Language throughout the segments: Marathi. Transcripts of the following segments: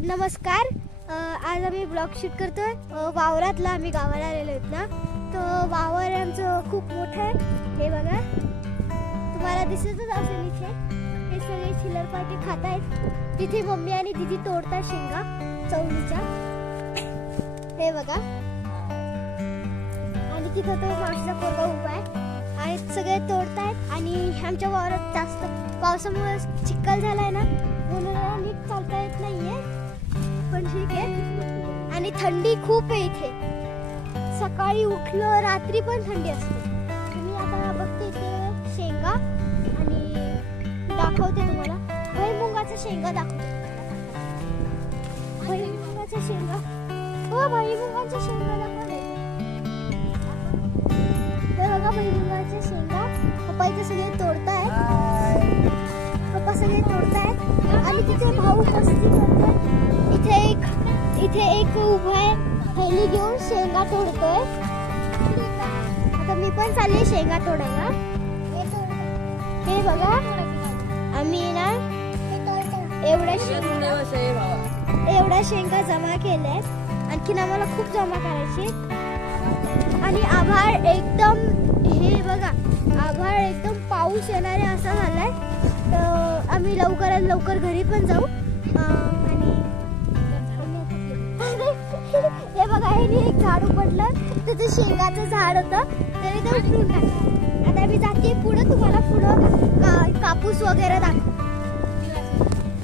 नमस्कार. आज आम्ही ब्लॉग शूट करतोय वावरातला. आम्ही गावाला आलेलो आहेत ना, तर वावर आमचं खूप मोठं आहे. हे बघा, तुम्हाला दिसतच असेल. इथे हे सगळे चिल्लर पाटी खात आहेत. तिथे मम्मी आणि दीदी तोडतात शेंगा चवळीच्या. हे बघा, आणि तिथं तो मावशीचा पोरगा उभा आहे आणि सगळे तोडतायत. आणि आमच्या वावरात जास्त पावसामुळे चिखल झालाय ना, म्हणून नीट चालता येत नाहीये, पण ठीक आहे. आणि थंडी खूप आहे इथे. सकाळी उठलं रात्री पण थंडी असते. मी आता बघते इथे शेंगा आणि दाखवते तुम्हाला. भुईमुगाच्या शेंगा दाखवते. भुईमुगाच्या शेंगा, हो भुईमुगाच्या शेंगा दाखवते. हे बघा भुईमुगाच्या शेंगा. पप्पा इथे सगळे तोडतायत. पप्पा सगळे तोडतायत. आणि तिथे भाऊ मस्ती करतोय. इथे एक उभा आहे, थैली घेऊन शेंगा तोडतोय. आता मी पण चालले शेंगा तोडायला. हे बघा, आम्ही ना एवढ्या शेंगा जमा केल्या. आणखीन आम्हाला खूप जमा करायचे. आणि आभाळ एकदम, हे बघा आभाळ एकदम पाऊस येणारे असा झालाय. तर आम्ही लवकरात लवकर घरी पण जाऊ. आणि हे बघा, हे एक झाड उपटलं. त्याचं शेंगाचं झाड होतं, त्याने ते उपटून टाकलं. आता मी जाते पुढे. तुम्हाला पुढं कापूस वगैरे दाखव.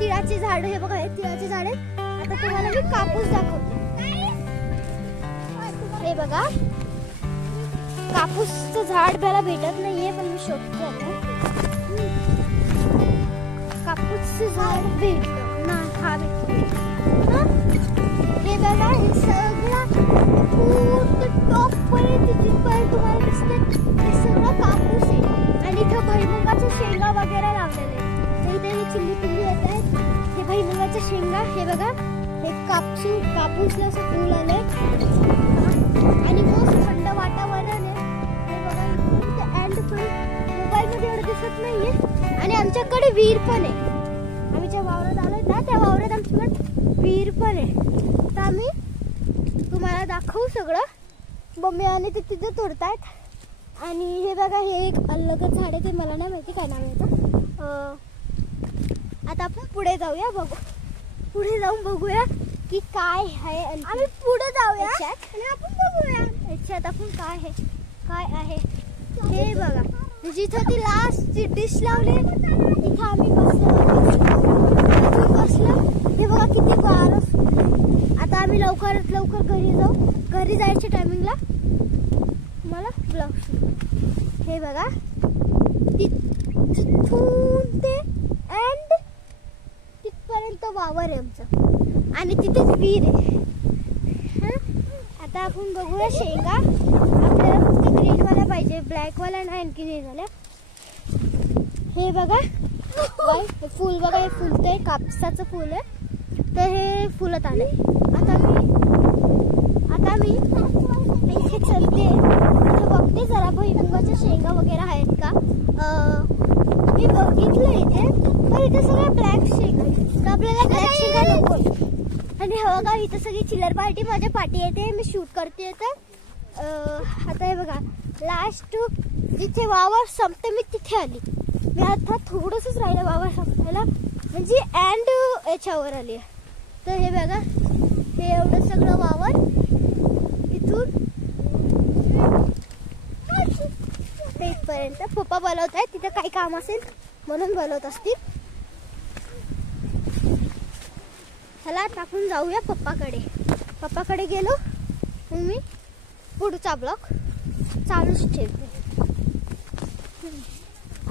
तिळाचे झाड, हे बघा हे तिळाचे झाड आहे. आता तुम्हाला मी कापूस दाखवते. हे बघा, कापूसचं झाड मला भेटत नाहीये, पण मी शोधते आता. कापूसचं झाड भेटलं ना, हा भेटलं. हे बघा, हे सगळं टॉप पर्यंत जिथपर्यंत तुम्हाला दिसते हे सगळं कापूस आहे. आणि इथं भुईमुगाच्या शेंगा वगैरे लावलेले आहेत. इथे हे चिल्ली पिल्ली येत आहेत. हे भुईमुगाच्या शेंगा. हे बघा, हे कापूसला असं फुल आलंय. आणि मस्त थंड वातावरण आहे. हे बघा, मोबाईल मध्ये एवढं दिसत नाहीये. आणि आमच्याकडे विहीर पण आहे. आम्ही ज्या वावरात आलोय ना, त्या वावरात आमच्याकडे विहीर पण आहे. तर आम्ही तुम्हाला दाखवू सगळं. मम्मी आणि ते तिथे तोडतायत. आणि हे बघा, हे एक अलगच झाड आहे. ते मला नाही माहिती काय नाव आहे. आता आपण पुढे जाऊया, बघू. पुढे जाऊन बघूया की काय आहे. आम्ही पुढे जाऊया आणि आपण बघूया याच्यात आपण काय आहे. हे बघा, जिथं ती लास्ट डिश लावली तिथं आम्ही बसलो. हे बघा किती गार. आता आम्ही लवकरात लवकर घरी जाऊ. घरी जायच्या टायमिंगला मला ब्लॉग शूट. हे बघा, तिथून ते एंड तिथपर्यंत वावर आहे आमचं. आणि तिथेच विहीर आहे. आता आपण बघूया शेंगा. आपल्याला फक्त ग्रीनवाला पाहिजे, ब्लॅकवाला नाही. आणखी हे झाल्या. हे बघा फुल, बघा हे फुलतंय. कापसाचं फुल आहे. तर हे फुलत आले. आता मी इथे चलते. बघते जरा भुईमुगाच्या शेंगा वगैरे आहेत का. मी बघितलं इथे, पण इथे सगळ्या ब्लॅक शेंगा. तर आपल्याला ब्लॅक शेंगा नको. आणि हे बघा, इथं सगळी चिल्लर पार्टी माझ्या पाठी येते. मी शूट करते. आता हे बघा, लास्ट जिथे वावर संपते मी तिथे आली. मी आता थोडंसंच राहिलं वावर संपायला, म्हणजे एंड याच्यावर आली. तर हे बघा, हे एवढं सगळं वावर इथून ते इथपर्यंत. पप्पा बोलवत आहेत, तिथं काही काम असेल म्हणून बोलवत असतील. चला टाकून जाऊया पप्पाकडे गेलो मग मी पुढचा ब्लॉग चालूच ठेवते.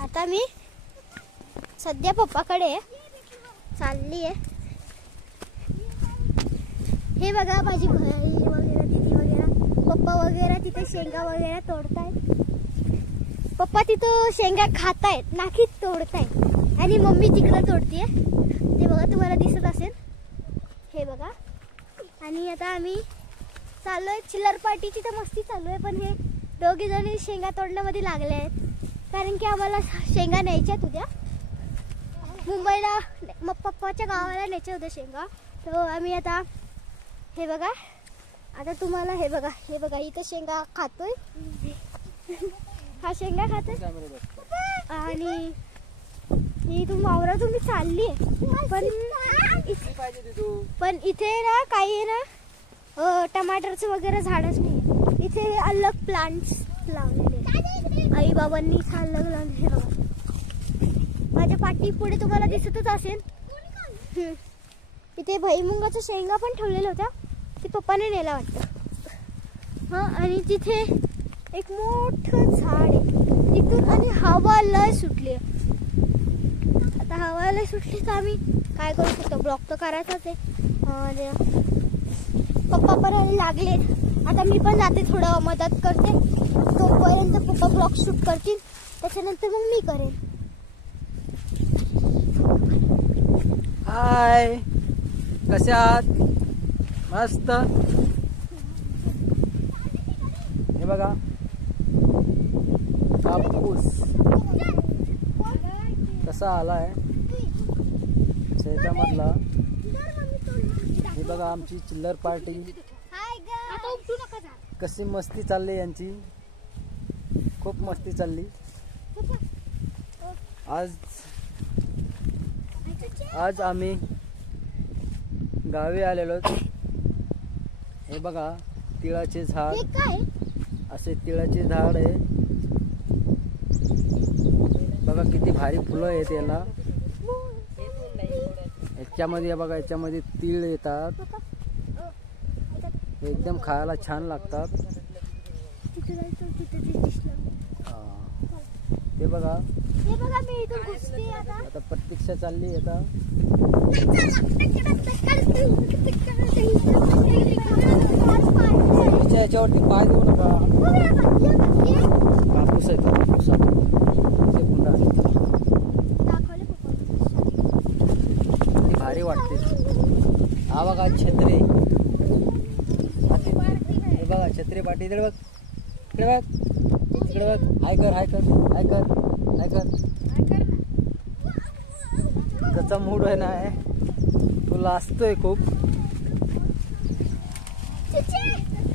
आता मी सध्या पप्पाकडे चालली आहे. हे बघा, माझी बहीण वगैरे, दीदी वगैरे, पप्पा वगैरे तिथे शेंगा वगैरे तोडतायत. पप्पा तिथं शेंगा खातायत, नाकी तोडतायत. आणि मम्मी तिकडं तोडतीये. ते बघा, तुम्हाला दिसत असेल. हे बघा. आणि आता आम्ही चाललोय चिल्लर पार्टी. तिथं मस्ती चालू आहे. पण हे दोघे जणी शेंगा तोडण्यामध्ये लागले आहेत, कारण की आम्हाला शेंगा न्यायच्यात उद्या. मुंबईला मग पप्पाच्या गावाला न्यायचे होते शेंगा. तर आम्ही आता हे बघा, आता तुम्हाला हे बघा इथे शेंगा खातोय. हा शेंगा खातोय आणि ही तू वावरातून मी चालली पण इथे ना काही ना टमाटरचं वगैरे झाडच नाही. इथे अलग प्लांट्स लावलेले आई बाबांनी अलग लावलेले बघा. माझ्या पाठी पुढे तुम्हाला दिसतच असेल. इथे भुईमुगाच्या शेंगा पण ठेवलेल्या होत्या, ते पप्पाने नेला वाटतं. हा आणि तिथे एक मोठं झाड आहे तिथून आणि हवा लय सुटली. आता हवा लय सुटली तर आम्ही काय करू शकतो, ब्लॉक तर करायचाच आहे. पप्पा पण लागले. आता मी पण जाते, थोडं मदत करते. तोपर्यंत पप्पा ब्लॉक शूट करतील, त्याच्यानंतर मग मी करेन. हाय, कसे आहात? मस्त. हे बघा कापूस कसा आलाय शेतामधला. हे बघा आमची चिल्लर पार्टी कशी मस्ती चालली यांची, खूप मस्ती चालली. आज आम्ही गावी आलेलो. हे बघा तिळाचे झाड, असे तिळाचे झाड आहे बघा. किती भारी फुलं आहेत याला. याच्यामध्ये बघा, याच्यामध्ये तीळ येतात, एकदम खायला छान लागतात. ते बघा आता प्रतीक्षा चालली. आता याच्यावरती पाय देऊ नका. कापूस आहे भारी वाटते. हा बघा छत्री, हे बघा छत्री पाठी. इकडे बघ, इकडे बघ, इकडे बघ. हाय कर, हाय कर, हाय कर, हाय कर. त्याचा मूड आहे ना, तो लाजतोय खूप.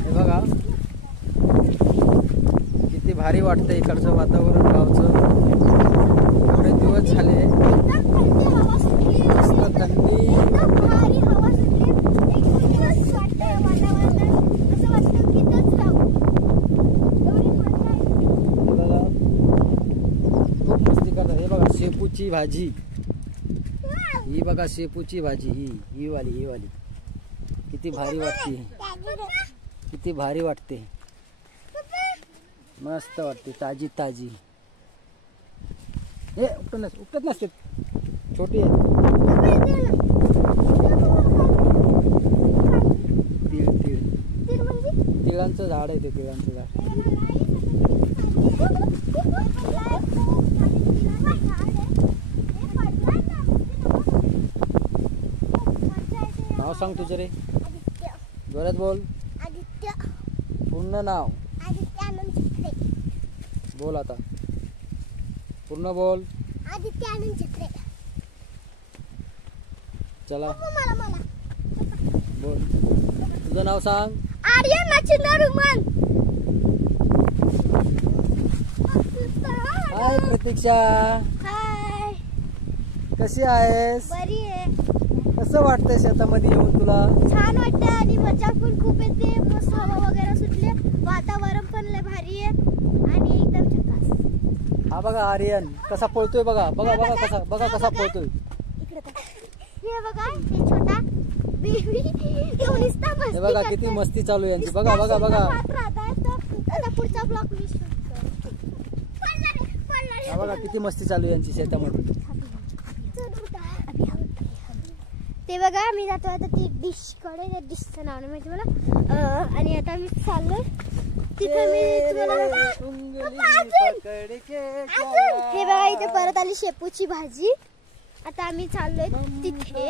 हे बघा किती भारी वाटतंय इकडचं वातावरण गावचं. थोडे दिवस झाले मस्त थंडी. बघा खूप मस्ती करतात. हे बघा शेपूची भाजी, ही बघा शेपूची भाजी, ही वाली किती भारी वाटते, किती भारी वाटते. मस्त वाटते, ताजी ताजी. हे उपटत नसते, छोटी आहे. तिळांचं झाड आहे ते, तिळांचं झाड. नाव सांग तुझं रे, जोरात बोल. पूर्ण नाव बोल, आता पूर्ण बोल. आदित्य आनंद छत्रे. चला बोल, तुझं नाव सांग. आर्यन मच्छिंद्र रुमन. हाय प्रतीक्षा, हाय. कशी आहेस? बरी आहे. कसं वाटतंय शेतामध्ये येऊन तुला? छान वाटतं आणि मजा पण खूप येते. मस्त हवा वगैरे सुटले, वातावरण पण लय भारी आहे आणि एकदम झकास. हा बघा आर्यन कसा पळतोय बघा, बघा बघा कसा, बघा कसा पळतोय. हे बघा, हे छोटा बेबी. हे बघा किती मस्ती चालू आहे यांची. बघा बघा बघा. आता पुढचा ब्लॉग मी शूट हा बघा किती मस्ती चालू आहे यांची शेतामध्ये. ते बघा मी जातो आता ती डिश कडे. त्या डिशचं नाव नाही माहिती मला. आणि आता मी चाललोय तिथे. मी तुम्हाला हे बघा इथे परत आली शेपूची भाजी. आता आम्ही चाललोय तिथे.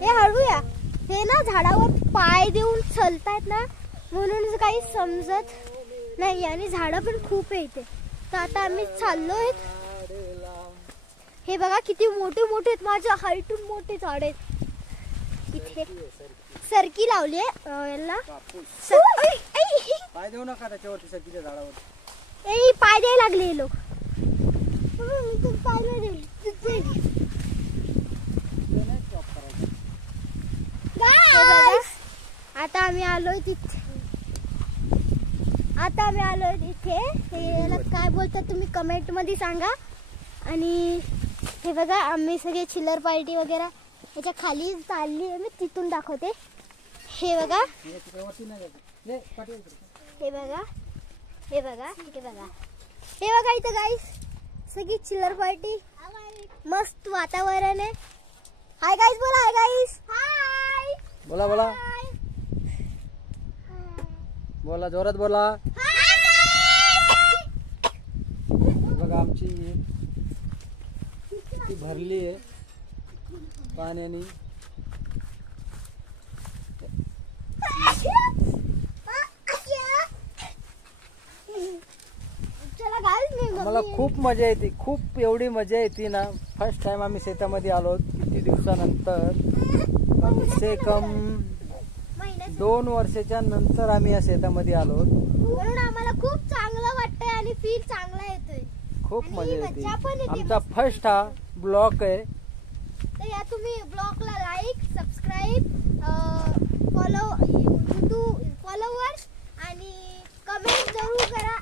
हे हळूया, ते ना झाडावर पाय देऊन चलतायत ना, म्हणून काही समजत नाही आणि झाडं पण खूप आहे इथे. तर आता आम्ही चाललोय हे बघा किती मोठे मोठे आहेत, माझ्या हाईटून मोठे झाड आहेत. इथे सरकी लावली आहे याला. पाय देऊ नका त्याच्यावरती सरकीच्या झाडावर. पाय द्यायला लागले हे लोक. आता आम्ही आलोय तिथे. हे याला काय बोलतात तुम्ही कमेंट मध्ये सांगा. आणि हे बघा आम्ही सगळे चिल्लर पार्टी वगैरे याच्या खाली चालली आहे. मी तिथून दाखवते. हे बघा इथं गाईस सगळी चिल्लर पार्टी. मस्त वातावरण आहे. हाय गाईस बोला. Hi guys. हाय बोला बोला बोला, जोरात बोला. बघा आमची ती भरली आहे पाण्याने. आम्हाला खूप मजा येते, खूप एवढी मजा येते ना. फर्स्ट टाइम आम्ही शेतामध्ये आलो किती दिवसानंतर. कम से कम 2 वर्षाच्या नंतर आम्ही या शेतामध्ये आलो. म्हणून आम्हाला खूप चांगलं वाटतंय आणि फील चांगला येतोय. खूप मजा येते. आमचा फर्स्ट हा ब्लॉग आहे. तर या तुम्ही ब्लॉगला लाईक, सबस्क्राईब, फॉलोवर्स आणि कमेंट जरूर करा.